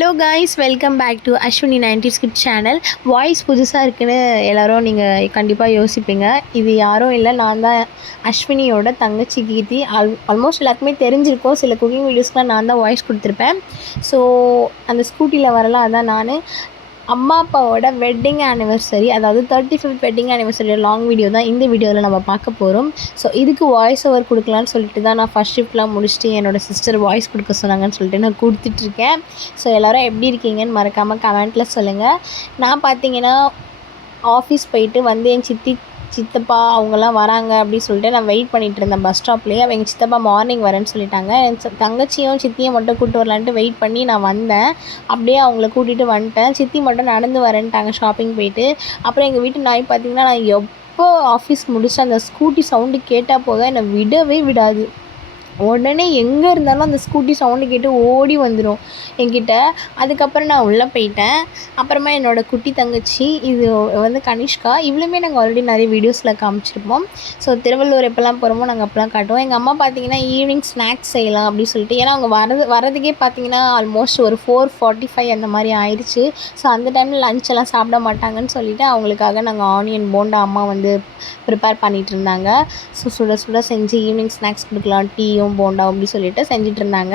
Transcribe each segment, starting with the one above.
Hello guys, welcome back to Ashwini 90s kid channel. Voice புதுசாக இருக்குன்னு எல்லோரும் நீங்கள் கண்டிப்பாக யோசிப்பீங்க. இது யாரும் இல்லை, நான் தான் அஸ்வினியோட தங்கச்சி கீர்த்தி. ஆல்மோஸ்ட் எல்லாருக்குமே தெரிஞ்சிருக்கோம். சில குக்கிங் வீடியோஸ்க்குலாம் நான் தான் வாய்ஸ் கொடுத்துருப்பேன். ஸோ அந்த ஸ்கூட்டியில் வரலாம், அதான் நான். அம்மா அப்பாவோட வெட்டிங் ஆனிவர்சரி, அதாவது 35th wedding anniversary long video தான் இந்த வீடியோவில் நம்ம பார்க்க போகிறோம். ஸோ இதுக்கு வாய்ஸ் ஓவர் கொடுக்கலான்னு சொல்லிட்டு தான் நான் ஃபஸ்ட் ஷிஃப்ட்லாம் முடிச்சுட்டு என்னோடய சிஸ்டர் வாய்ஸ் கொடுக்க சொன்னாங்கன்னு சொல்லிட்டு நான் கொடுத்துட்ருக்கேன். ஸோ எல்லோரும் எப்படி இருக்கீங்கன்னு மறக்காமல் கமெண்ட்டில் சொல்லுங்கள். நான் பார்த்தீங்கன்னா ஆஃபீஸ் போயிட்டு வந்து என் சித்தப்பா அவங்கெல்லாம் வராங்க அப்படின்னு சொல்லிட்டு நான் வெயிட் பண்ணிகிட்டு இருந்தேன் பஸ் ஸ்டாப்லேயே. அவங்க சித்தப்பா மார்னிங் வரேன்னு சொல்லிட்டாங்க. என் தங்கச்சியும் சித்தியும் மட்டும் கூப்பிட்டு வரலான்ட்டு வெயிட் பண்ணி நான் வந்தேன். அப்படியே அவங்கள கூட்டிகிட்டு வந்துட்டேன். சித்தி மட்டும் நடந்து வரேன்ட்டாங்க ஷாப்பிங் போயிட்டு. அப்புறம் எங்கள் வீட்டு நாய் பார்த்திங்கன்னா, நான் எப்போ ஆஃபீஸ் முடிச்சு அந்த ஸ்கூட்டி சவுண்டு கேட்டால் போதும் என்னை விடவே விடாது. உடனே எங்கே இருந்தாலும் அந்த ஸ்கூட்டி சவுண்டு கேட்டு ஓடி வந்துடும் என்கிட்ட. அதுக்கப்புறம் நான் உள்ளே போயிட்டேன். அப்புறமா என்னோடய குட்டி தங்கச்சி, இது வந்து கனிஷ்கா, இவ்வளவுமே நாங்கள் ஆல்ரெடி நிறைய வீடியோஸில் காமிச்சிருப்போம். ஸோ திருவள்ளூர் எப்போல்லாம் போகிறோமோ நாங்கள் அப்போலாம் காட்டுவோம். எங்கள் அம்மா பார்த்திங்கன்னா ஈவினிங் ஸ்நாக்ஸ் செய்யலாம் அப்படின்னு சொல்லிட்டு, ஏன்னா அவங்க வரதுக்கே பார்த்திங்கன்னா ஆல்மோஸ்ட் ஒரு 4:45 அந்த மாதிரி ஆயிடுச்சு. ஸோ அந்த டைமில் லஞ்செல்லாம் சாப்பிட மாட்டாங்கன்னு சொல்லிவிட்டு அவங்களுக்காக நாங்கள் ஆனியன் போண்டா அம்மா வந்து ப்ரிப்பேர் பண்ணிகிட்டு இருந்தாங்க. ஸோ சுட சுட செஞ்சு ஈவினிங் ஸ்நாக்ஸ் கொடுக்கலாம், டீயும் போண்டா அப்படி சொல்லிட்டு செஞ்சுட்டு இருந்தாங்க.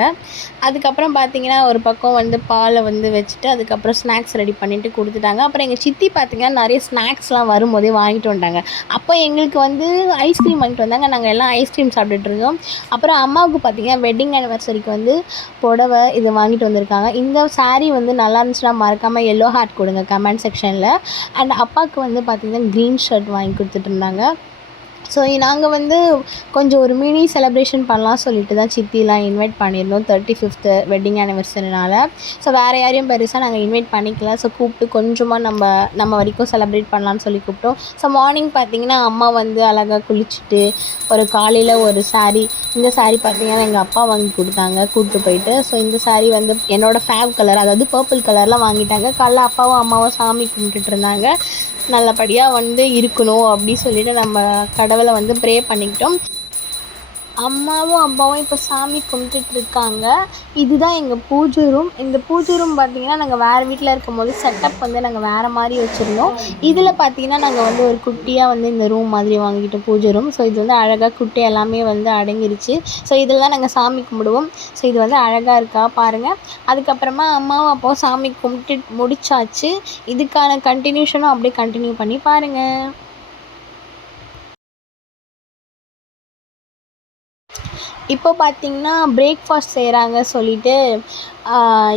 அதுக்கப்புறம் பார்த்திங்கன்னா ஒரு பக்கம் வந்து பாலை வந்து வச்சுட்டு அதுக்கப்புறம் ஸ்நாக்ஸ் ரெடி பண்ணிவிட்டு கொடுத்துட்டாங்க. அப்புறம் எங்கள் சித்தி பார்த்திங்கன்னா நிறைய ஸ்நாக்ஸ்லாம் வரும்போதே வாங்கிட்டு வந்தாங்க. அப்போ எங்களுக்கு வந்து ஐஸ்கிரீம் வாங்கிட்டு வந்தாங்க. நாங்கள் எல்லாம் ஐஸ்கிரீம் சாப்பிட்டுட்டு இருந்தோம். அப்புறம் அம்மாவுக்கு பார்த்திங்கன்னா வெட்டிங் ஆனிவர்சரிக்கு வந்து புடவை இது வாங்கிட்டு வந்திருக்காங்க. இந்த சாரீ வந்து நல்லா இருந்துச்சுன்னா மறக்காமல் எல்லோ ஹார்ட் கொடுங்க கமெண்ட் செக்ஷனில். அண்ட் அப்பாவுக்கு வந்து பார்த்திங்கன்னா க்ரீன் ஷர்ட் வாங்கி கொடுத்துட்டு இருந்தாங்க. ஸோ நாங்கள் வந்து கொஞ்சம் ஒரு மினி செலிப்ரேஷன் பண்ணலாம் சொல்லிட்டு தான் சித்திலாம் இன்வைட் பண்ணியிருந்தோம் 35th வெட்டிங் ஆனிவர்சரினால். ஸோ வேறு யாரையும் பெருசாக நாங்கள் இன்வைட் பண்ணிக்கல. ஸோ கூப்பிட்டு கொஞ்சமாக நம்ம வரைக்கும் செலிப்ரேட் பண்ணலான்னு சொல்லி கூப்பிட்டோம். ஸோ மார்னிங் பார்த்திங்கன்னா அம்மா வந்து அழகாக குளிச்சுட்டு ஒரு காலையில் ஒரு சாரீ, இந்த சாரீ பார்த்திங்கன்னா எங்கள் அப்பா வாங்கி கொடுத்தாங்க கூப்பிட்டு போயிட்டு. ஸோ இந்த சாரீ வந்து என்னோடய ஃபேவ் கலர், அதாவது பர்பிள் கலரில் வாங்கிட்டாங்க. காலைல அப்பாவும் அம்மாவும் சாமி கும்பிட்டுட்டு இருந்தாங்க. நல்லபடியாக வந்து இருக்கணும் அப்படி சொல்லிட்டு நம்ம கடவுளை வந்து ப்ரே பண்ணிக்கிட்டோம். அம்மாவும் அப்பாவும் இப்போ சாமி கும்பிட்டுட்ருக்காங்க. இதுதான் எங்கள் பூஜை ரூம். இந்த பூஜை ரூம் பார்த்திங்கன்னா நாங்கள் வேறு வீட்டில் இருக்கும்போது செட்டப் வந்து நாங்கள் வேறு மாதிரி வச்சுருந்தோம். இதில் பார்த்திங்கன்னா நாங்கள் வந்து ஒரு குட்டியாக வந்து இந்த ரூம் மாதிரி வாங்கிட்டோம் பூஜை ரூம். ஸோ இது வந்து அழகாக குட்டி எல்லாமே வந்து அடங்கிருச்சு. ஸோ இதில் தான் நாங்கள் சாமி கும்பிடுவோம். ஸோ இது வந்து அழகாக இருக்கா பாருங்கள். அதுக்கப்புறமா அம்மாவும் அப்பாவும் சாமி கும்பிட்டு முடிச்சாச்சு. இதுக்கான கண்டினியூஷனும் அப்படியே கண்டினியூ பண்ணி பாருங்கள். இப்போ பார்த்திங்கன்னா பிரேக்ஃபாஸ்ட் செய்கிறாங்க சொல்லிவிட்டு,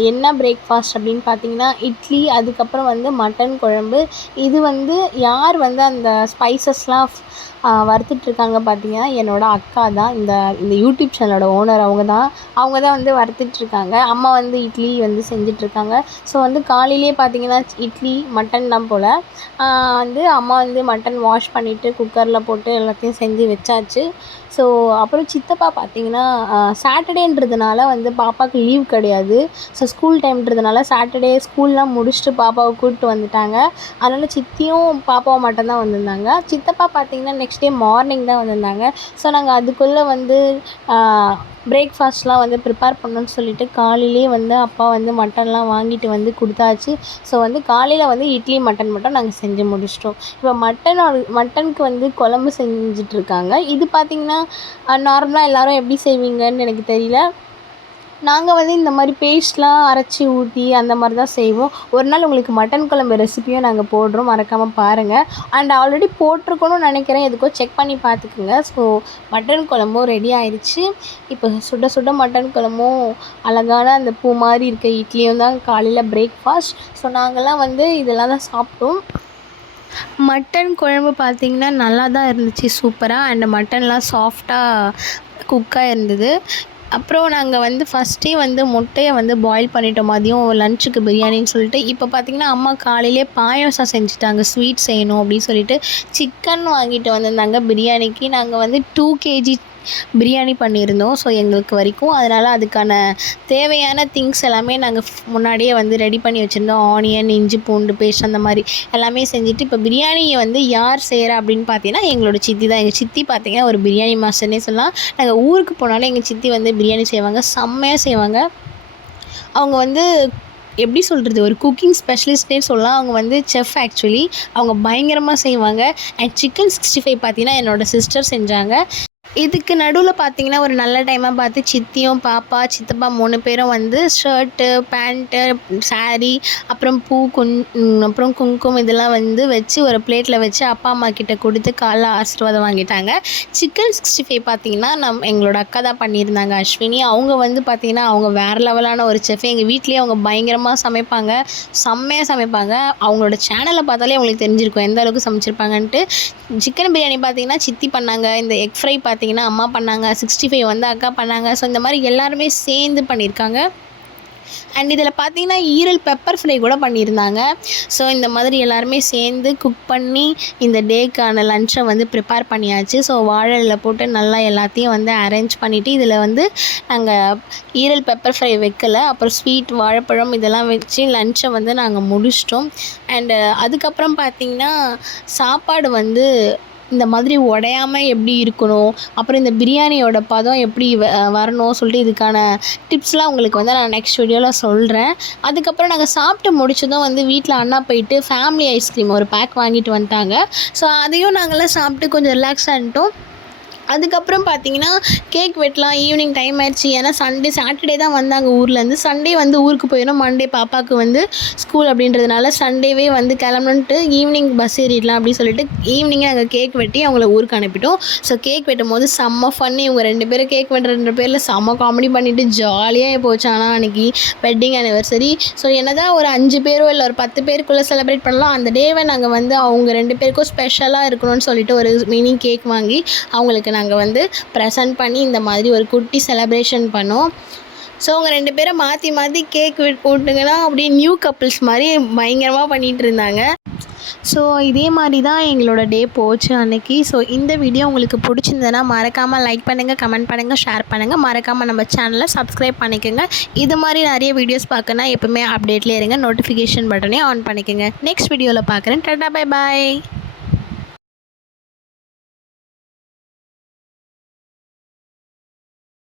என்ன பிரேக்ஃபாஸ்ட் அப்படின்னு பார்த்திங்கன்னா இட்லி, அதுக்கப்புறம் வந்து மட்டன் குழம்பு. இது வந்து யார் வந்து அந்த ஸ்பைசஸ்லாம் வறுத்துட்ருக்காங்க பார்த்திங்கன்னா என்னோடய அக்கா தான். இந்த யூடியூப் சேனலோட ஓனர் அவங்க தான் வந்து வறுத்துட்ருக்காங்க. அம்மா வந்து இட்லி வந்து செஞ்சிட்ருக்காங்க. ஸோ வந்து காலையிலே பார்த்திங்கன்னா இட்லி மட்டன் தான் போல். வந்து அம்மா வந்து மட்டன் வாஷ் பண்ணிவிட்டு குக்கரில் போட்டு எல்லாத்தையும் செஞ்சு வச்சாச்சு. ஸோ அப்புறம் சித்தப்பா பார்த்திங்கன்னா சாட்டர்டேன்றதுனால வந்து பாப்பாவுக்கு லீவ் கிடையாது. ஸோ ஸ்கூல் டைம்ன்றதுனால சாட்டர்டே ஸ்கூல்லாம் முடிச்சுட்டு பாப்பாவை கூப்பிட்டு வந்துட்டாங்க. அதனால் சித்தியும் பாப்பாவும் மட்டும்தான் வந்திருந்தாங்க. சித்தப்பா பார்த்திங்கன்னா நெக்ஸ்ட் டே மார்னிங் தான் வந்திருந்தாங்க. ஸோ நாங்கள் அதுக்குள்ளே வந்து பிரேக்ஃபாஸ்ட்லாம் வந்து ப்ரிப்பேர் பண்ணணும்னு சொல்லிவிட்டு காலையிலே வந்து அப்பா வந்து மட்டன்லாம் வாங்கிட்டு வந்து கொடுத்தாச்சு. ஸோ வந்து காலையில் வந்து இட்லி மட்டன் மட்டும் நாங்கள் செஞ்சு முடிச்சிட்டோம். இப்போ மட்டனுக்கு வந்து குழம்பு செஞ்சிட்ருக்காங்க. இது பார்த்திங்கன்னா நார்மலாக எல்லோரும் எப்படி செய்வீங்கன்னு எனக்கு தெரியல. நாங்கள் வந்து இந்த மாதிரி பேஸ்ட்லாம் அரைச்சி ஊற்றி அந்த மாதிரி தான் செய்வோம். ஒரு நாள் உங்களுக்கு மட்டன் குழம்பு ரெசிப்பியும் நாங்கள் போடுறோம், மறக்காமல் பாருங்கள். அண்ட் ஆல்ரெடி போட்டிருக்கணும்னு நினைக்கிறேன், எதுக்கோ செக் பண்ணி பார்த்துக்குங்க. ஸோ மட்டன் குழம்பும் ரெடி ஆயிடுச்சு. இப்போ சுட சுட மட்டன் குழம்பும் அழகான அந்த பூ மாதிரி இருக்க இட்லியும் தான் காலையில் பிரேக்ஃபாஸ்ட். ஸோ நாங்கள்லாம் வந்து இதெல்லாம் தான் சாப்பிட்டோம். மட்டன் குழம்பு பார்த்திங்கன்னா நல்லா தான் இருந்துச்சு, சூப்பராக. அண்ட் மட்டன்லாம் சாஃப்டாக குக்காக இருந்தது. அப்புறம் நாங்கள் வந்து ஃபஸ்ட்டே வந்து முட்டையை வந்து பாயில் பண்ணிட்டோம் மதியம் லஞ்சுக்கு பிரியாணின்னு சொல்லிட்டு. இப்போ பார்த்திங்கன்னா அம்மா காலையிலே பாயாசம் செஞ்சுட்டாங்க, ஸ்வீட் செய்யணும் அப்படின்னு சொல்லிட்டு. சிக்கன் வாங்கிட்டு வந்திருந்தாங்க பிரியாணிக்கு. நாங்கள் வந்து 2 kg பிரியாணி பண்ணியிருந்தோம். ஸோ எங்களுக்கு வரைக்கும் அதனால் அதுக்கான தேவையான திங்ஸ் எல்லாமே நாங்கள் முன்னாடியே வந்து ரெடி பண்ணி வச்சுருந்தோம். ஆனியன், இஞ்சி பூண்டு பேஸ்ட் அந்த மாதிரி எல்லாமே செஞ்சுட்டு, இப்போ பிரியாணியை வந்து யார் செய்கிறா அப்படின்னு பார்த்தீங்கன்னா எங்களோட சித்தி தான். எங்கள் சித்தி பார்த்திங்கன்னா ஒரு பிரியாணி மாஸ்டர்னே சொல்லலாம். நாங்கள் ஊருக்கு போனாலும் எங்கள் சித்தி வந்து பிரியாணி செய்வாங்க, செம்மையாக செய்வாங்க. அவங்க வந்து எப்படி சொல்கிறது, ஒரு குக்கிங் ஸ்பெஷலிஸ்ட்னே சொல்லலாம். அவங்க வந்து செஃப் ஆக்சுவலி. அவங்க பயங்கரமாக செய்வாங்க. அண்ட் சிக்கன் 65 பார்த்தீங்கன்னா என்னோடய சிஸ்டர் செஞ்சாங்க. இதுக்கு நடுவில் பார்த்தீங்கன்னா ஒரு நல்ல டைமாக பார்த்து சித்தியும் பாப்பா சித்தப்பா 3 பேரும் வந்து ஷர்ட்டு பேண்ட்டு சாரீ அப்புறம் அப்புறம் குங்குமம் இதெல்லாம் வந்து வச்சு ஒரு பிளேட்டில் வச்சு அப்பா அம்மா கிட்ட கொடுத்து காலைல ஆசீர்வாதம் வாங்கிட்டாங்க. சிக்கன் 65 பார்த்தீங்கன்னா எங்களோட அக்கா தான் பண்ணியிருந்தாங்க, அஸ்வினி. அவங்க வந்து பார்த்திங்கன்னா அவங்க வேறு லெவலான ஒரு செஃப். எங்கள் வீட்லேயே அவங்க பயங்கரமாக சமைப்பாங்க, செம்மையாக சமைப்பாங்க. அவங்களோட சேனலை பார்த்தாலே அவங்களுக்கு தெரிஞ்சிருக்கும் எந்த அளவுக்கு சமைச்சிருப்பாங்கன்ட்டு. சிக்கன் பிரியாணி பார்த்திங்கன்னா சித்தி பண்ணாங்க, இந்த எக் ஃப்ரை பார்த்திங்கன்னா அம்மா பண்ணாங்க, 65 வந்து அக்கா பண்ணாங்க. ஸோ இந்த மாதிரி எல்லாருமே சேர்ந்து பண்ணியிருக்காங்க. அண்ட் இதில் பார்த்தீங்கன்னா ஈரல் பெப்பர் ஃப்ரை கூட பண்ணியிருந்தாங்க. ஸோ இந்த மாதிரி எல்லாருமே சேர்ந்து குக் பண்ணி இந்த டேக்கான லன்ச்சை வந்து ப்ரிப்பேர் பண்ணியாச்சு. ஸோ வாழையில் போட்டு நல்லா எல்லாத்தையும் வந்து அரேஞ்ச் பண்ணிவிட்டு இதில் வந்து நாங்கள் ஈரல் பெப்பர் ஃப்ரை வைக்கலை, அப்புறம் ஸ்வீட் வாழைப்பழம் இதெல்லாம் வச்சு லன்ச்சை வந்து நாங்கள் முடிச்சிட்டோம். அண்டு அதுக்கப்புறம் பார்த்திங்கன்னா சாப்பாடு வந்து இந்த மாதிரி உடையாமல் எப்படி இருக்கணும், அப்புறம் இந்த பிரியாணியோட பதம் எப்படி வரணும் சொல்லிட்டு இதுக்கான டிப்ஸ்லாம் உங்களுக்கு வந்து நான் நெக்ஸ்ட் வீடியோவில் சொல்கிறேன். அதுக்கப்புறம் நாங்கள் சாப்பிட்டு முடிச்சதும் வந்து வீட்டில் அண்ணா போயிட்டு ஃபேமிலி ஐஸ்கிரீம் ஒரு பேக் வாங்கிட்டு வந்துட்டாங்க. ஸோ அதையும் நாங்கள்லாம் சாப்பிட்டு கொஞ்சம் ரிலாக்ஸ் ஆகிட்டோம். அதுக்கப்புறம் பார்த்திங்கன்னா கேக் வெட்டலாம், ஈவினிங் டைம் ஆயிடுச்சு. ஏன்னா சாட்டர்டே தான் வந்தாங்க ஊர்லேருந்து. சண்டே வந்து ஊருக்கு போயிடும், மண்டே பாப்பாவுக்கு வந்து ஸ்கூல் அப்படின்றதுனால சண்டேவே வந்து கிளம்பணுன்ட்டு ஈவினிங் பஸ் ஏறிடலாம் அப்படின்னு சொல்லிட்டு ஈவினிங்கே நாங்கள் கேக் வெட்டி அவங்கள ஊருக்கு அனுப்பிட்டோம். ஸோ கேக் வெட்டும் போது செம்ம ஃபன்னி. இவங்க 2 பேரும் கேக் வெட்டுற பேரில் செம்ம காமெடி பண்ணிவிட்டு ஜாலியாக போச்சு. ஆனால் அன்றைக்கி வெட்டிங் ஆனிவர்சரி. ஸோ என்னதான் ஒரு 5 பேரோ இல்லை ஒரு 10 பேருக்குள்ளே செலிப்ரேட் பண்ணலாம். அந்த டேவை நாங்கள் வந்து அவங்க 2 பேருக்கும் ஸ்பெஷலாக இருக்கணும்னு சொல்லிட்டு ஒரு மினி கேக் வாங்கி அவங்களுக்கு நாங்கள் வந்து ப்ரெசென்ட் பண்ணி இந்த மாதிரி ஒரு குட்டி செலப்ரேஷன் பண்ணோம். ஸோ அவங்க 2 பேரும் மாற்றி மாற்றி கேக் போட்டுங்கன்னா அப்படியே நியூ கப்புள்ஸ் மாதிரி பயங்கரமாக பண்ணிகிட்டு இருந்தாங்க. ஸோ இதே மாதிரி தான் எங்களோட டே போச்சு அன்றைக்கி. ஸோ இந்த வீடியோ உங்களுக்கு பிடிச்சிருந்ததுன்னா மறக்காமல் லைக் பண்ணுங்கள், கமெண்ட் பண்ணுங்கள், ஷேர் பண்ணுங்கள். மறக்காமல் நம்ம சேனலை சப்ஸ்கிரைப் பண்ணிக்கோங்க. இது மாதிரி நிறைய வீடியோஸ் பார்க்கணுன்னா எப்பவுமே அப்டேட்லேயே இருங்க. நோட்டிஃபிகேஷன் பட்டனே ஆன் பண்ணிக்கோங்க. நெக்ஸ்ட் வீடியோவில் பார்க்குறேன். Tata, bye bye.